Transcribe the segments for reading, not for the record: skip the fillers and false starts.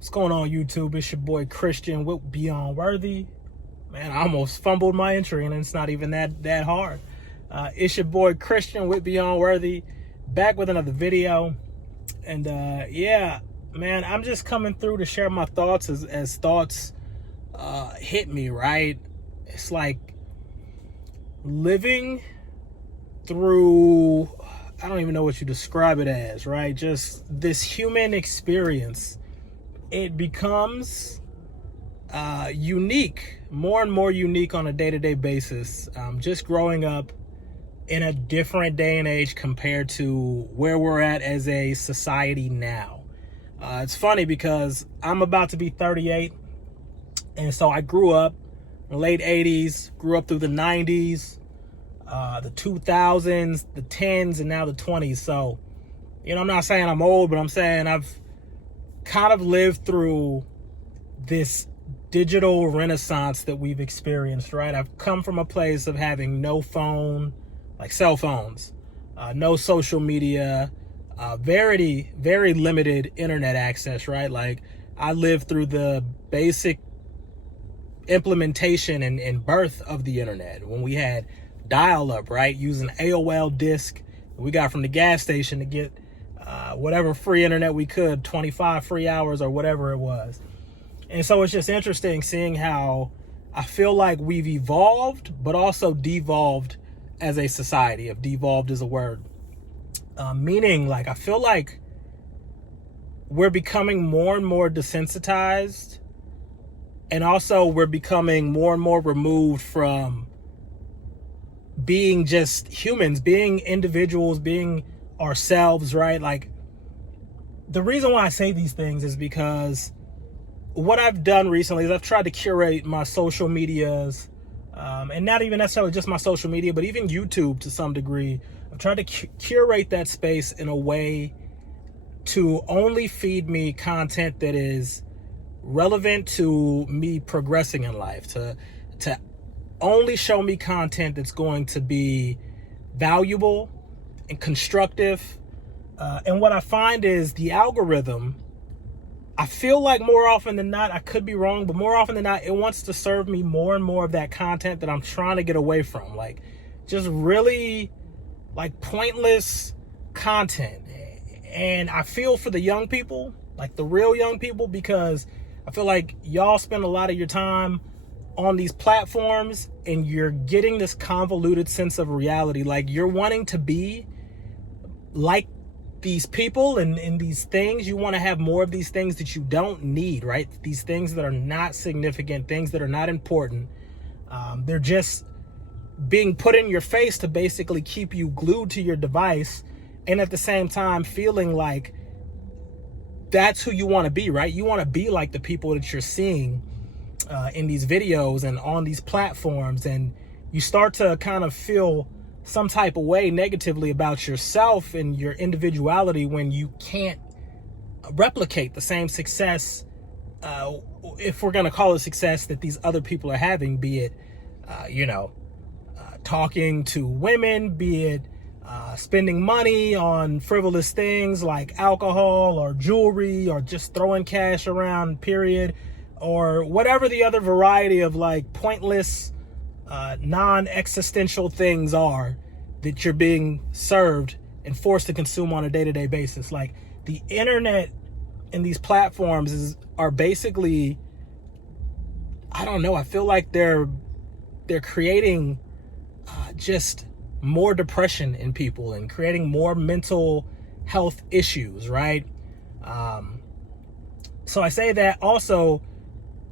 What's going on, YouTube? It's your boy Christian with Beyond Worthy. Man, I almost fumbled my entry, and it's not even that hard. It's your boy Christian with Beyond Worthy, back with another video. And yeah, man, I'm just coming through to share my thoughts as thoughts hit me, right? It's like living through, I don't even know what you describe it as, right? Just this human experience. It becomes unique, more and more unique on a day-to-day basis. Just growing up in a different day and age compared to where we're at as a society now. It's funny because I'm about to be 38, and so I grew up in the late 80s, grew up through the 90s, the 2000s, the 10s, and now the 20s. So, you know, I'm not saying I'm old, but I'm saying I've kind of lived through this digital renaissance that we've experienced, right? I've come from a place of having no phone, like cell phones, no social media, very, very limited internet access, right? Like I lived through the basic implementation and birth of the internet when we had dial-up, right? Using AOL disk we got from the gas station to get whatever free internet we could, 25 free hours or whatever it was. And so it's just interesting seeing how I feel like we've evolved, but also devolved as a society. If devolved is a word. Meaning, like, I feel like we're becoming more and more desensitized, and also we're becoming more and more removed from being just humans, being individuals, being ourselves, right? Like, the reason why I say these things is because what I've done recently is I've tried to curate my social medias, and not even necessarily just my social media, but even YouTube to some degree. I've tried to curate that space in a way to only feed me content that is relevant to me progressing in life, to only show me content that's going to be valuable and constructive. And what I find is the algorithm, I feel like more often than not, I could be wrong, but more often than not, it wants to serve me more and more of that content that I'm trying to get away from. Like, just really, like, pointless content. And I feel for the young people, like the real young people, because I feel like y'all spend a lot of your time on these platforms and you're getting this convoluted sense of reality. Like, you're wanting to be like these people and these things. You want to have more of these things that you don't need, right? These things that are not significant, things that are not important. They're just being put in your face to basically keep you glued to your device, and at the same time feeling like that's who you want to be, right? You want to be like the people that you're seeing in these videos and on these platforms, and you start to kind of feel some type of way negatively about yourself and your individuality when you can't replicate the same success, if we're going to call it success, that these other people are having, be it, talking to women, be it spending money on frivolous things like alcohol or jewelry or just throwing cash around, period, or whatever the other variety of like pointless, non-existential things are that you're being served and forced to consume on a day-to-day basis. Like, the internet and these platforms are basically, I don't know, I feel like they're creating just more depression in people and creating more mental health issues, right? So I say that also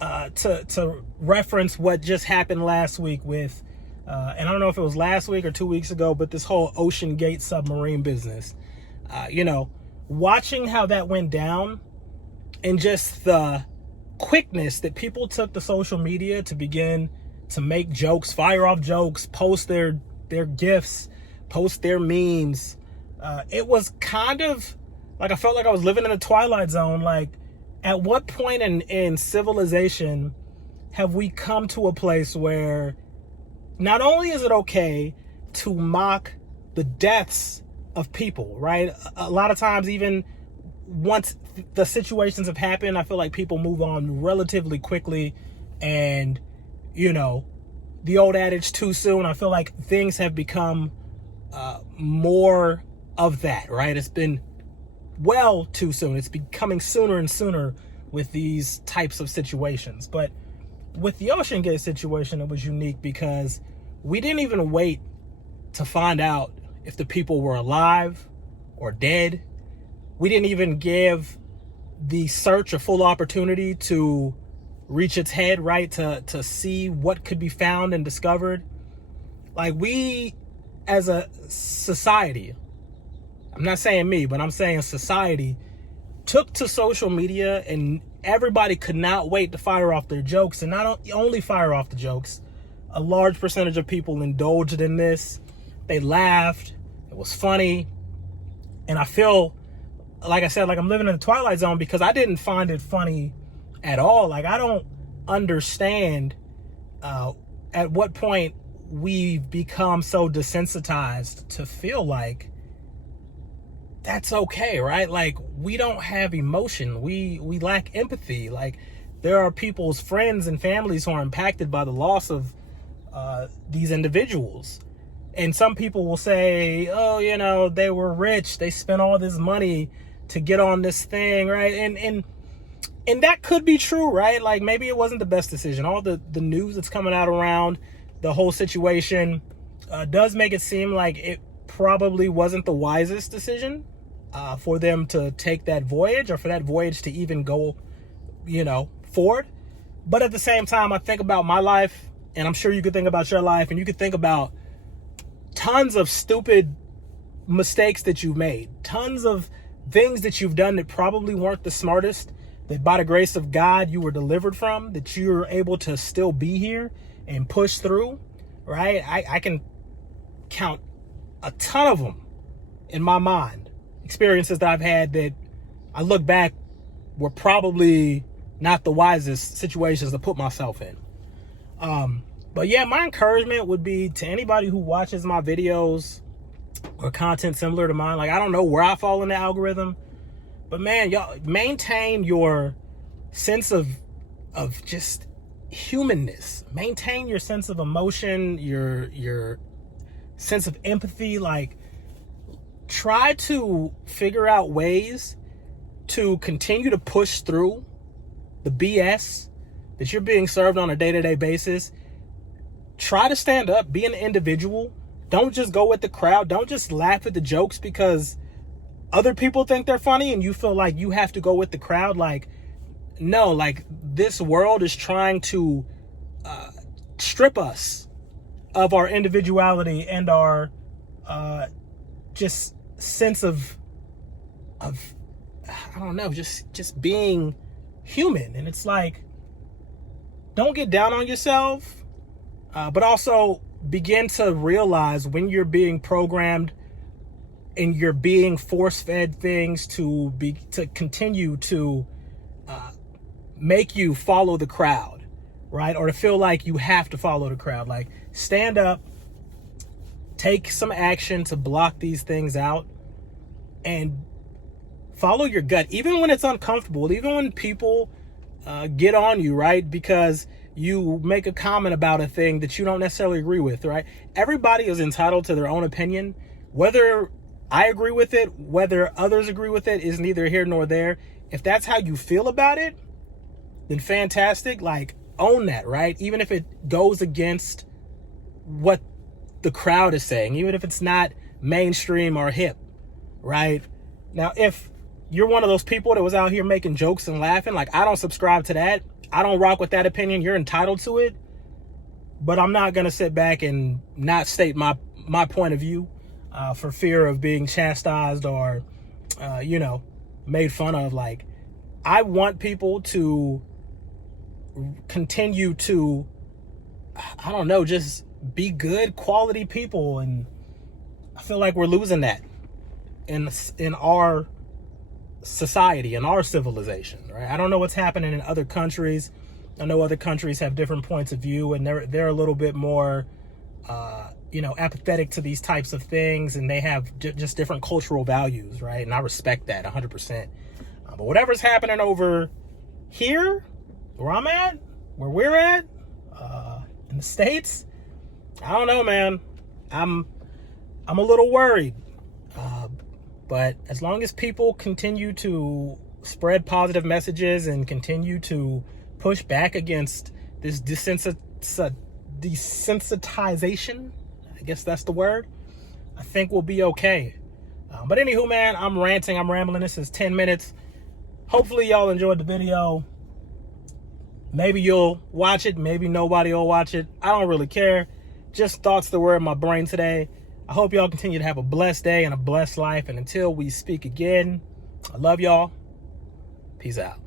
to reference what just happened last week with, and I don't know if it was last week or 2 weeks ago, but this whole OceanGate submarine business. Watching how that went down and just the quickness that people took to social media to begin to make jokes, fire off jokes, post their GIFs, post their memes. It was kind of like I felt like I was living in a Twilight Zone. Like, at what point in civilization have we come to a place where not only is it okay to mock the deaths of people, right? A lot of times, even once the situations have happened, I feel like people move on relatively quickly. And, you know, the old adage, too soon, I feel like things have become more of that, right? It's been well too soon. It's becoming sooner and sooner with these types of situations. But with the OceanGate situation, it was unique because we didn't even wait to find out if the people were alive or dead. We didn't even give the search a full opportunity to reach its head, right? To see what could be found and discovered. Like, we as a society, I'm not saying me, but I'm saying society, took to social media, and everybody could not wait to fire off their jokes. And not only fire off the jokes, a large percentage of people indulged in this. They laughed. It was funny. And I feel, like I said, like I'm living in the Twilight Zone because I didn't find it funny at all. Like, I don't understand at what point we've become so desensitized to feel like that's okay, right? Like, we don't have emotion. We lack empathy. Like, there are people's friends and families who are impacted by the loss of these individuals. And some people will say, oh, you know, they were rich. They spent all this money to get on this thing, right? And that could be true, right? Like, maybe it wasn't the best decision. All the news that's coming out around the whole situation does make it seem like it probably wasn't the wisest decision for them to take that voyage, or for that voyage to even go, you know, forward. But at the same time, I think about my life, and I'm sure you could think about your life, and you could think about tons of stupid mistakes that you've made, tons of things that you've done that probably weren't the smartest, that by the grace of God you were delivered from, that you're able to still be here and push through, right? I can count a ton of them in my mind, experiences that I've had that I look back were probably not the wisest situations to put myself in. But yeah, my encouragement would be to anybody who watches my videos or content similar to mine. Like, I don't know where I fall in the algorithm, but man, y'all maintain your sense of just humanness. Maintain your sense of emotion, your sense of empathy. Like, try to figure out ways to continue to push through the BS that you're being served on a day-to-day basis. Try to stand up, be an individual. Don't just go with the crowd. Don't just laugh at the jokes because other people think they're funny and you feel like you have to go with the crowd. Like, no, like, this world is trying to strip us of our individuality and our just sense of I don't know, just being human. And it's like, don't get down on yourself, but also begin to realize when you're being programmed and you're being force-fed things to continue to make you follow the crowd, right? Or to feel like you have to follow the crowd. Like, stand up, take some action to block these things out, and follow your gut, even when it's uncomfortable, even when people get on you, right? Because you make a comment about a thing that you don't necessarily agree with, right? Everybody is entitled to their own opinion. Whether I agree with it, whether others agree with it, is neither here nor there. If that's how you feel about it, then fantastic. Like, own that, right? Even if it goes against what the crowd is saying, even if it's not mainstream or hip, right? Now, if you're one of those people that was out here making jokes and laughing, like, I don't subscribe to that. I don't rock with that opinion. You're entitled to it. But I'm not going to sit back and not state my point of view for fear of being chastised or, made fun of. Like, I want people to continue to, I don't know, just be good quality people. And I feel like we're losing that in our society, in our civilization, right? I don't know what's happening in other countries. I know other countries have different points of view, and they're a little bit more apathetic to these types of things, and they have just different cultural values, right? And I respect that 100%. But whatever's happening over here, where I'm at, where we're at, in the States, I don't know, man. I'm a little worried. But as long as people continue to spread positive messages and continue to push back against this desensitization, I guess that's the word, I think we'll be okay. But anywho, man, I'm ranting, I'm rambling. This is 10 minutes. Hopefully y'all enjoyed the video. Maybe you'll watch it, maybe nobody will watch it. I don't really care. Just thoughts that were in my brain today. I hope y'all continue to have a blessed day and a blessed life. And until we speak again, I love y'all. Peace out.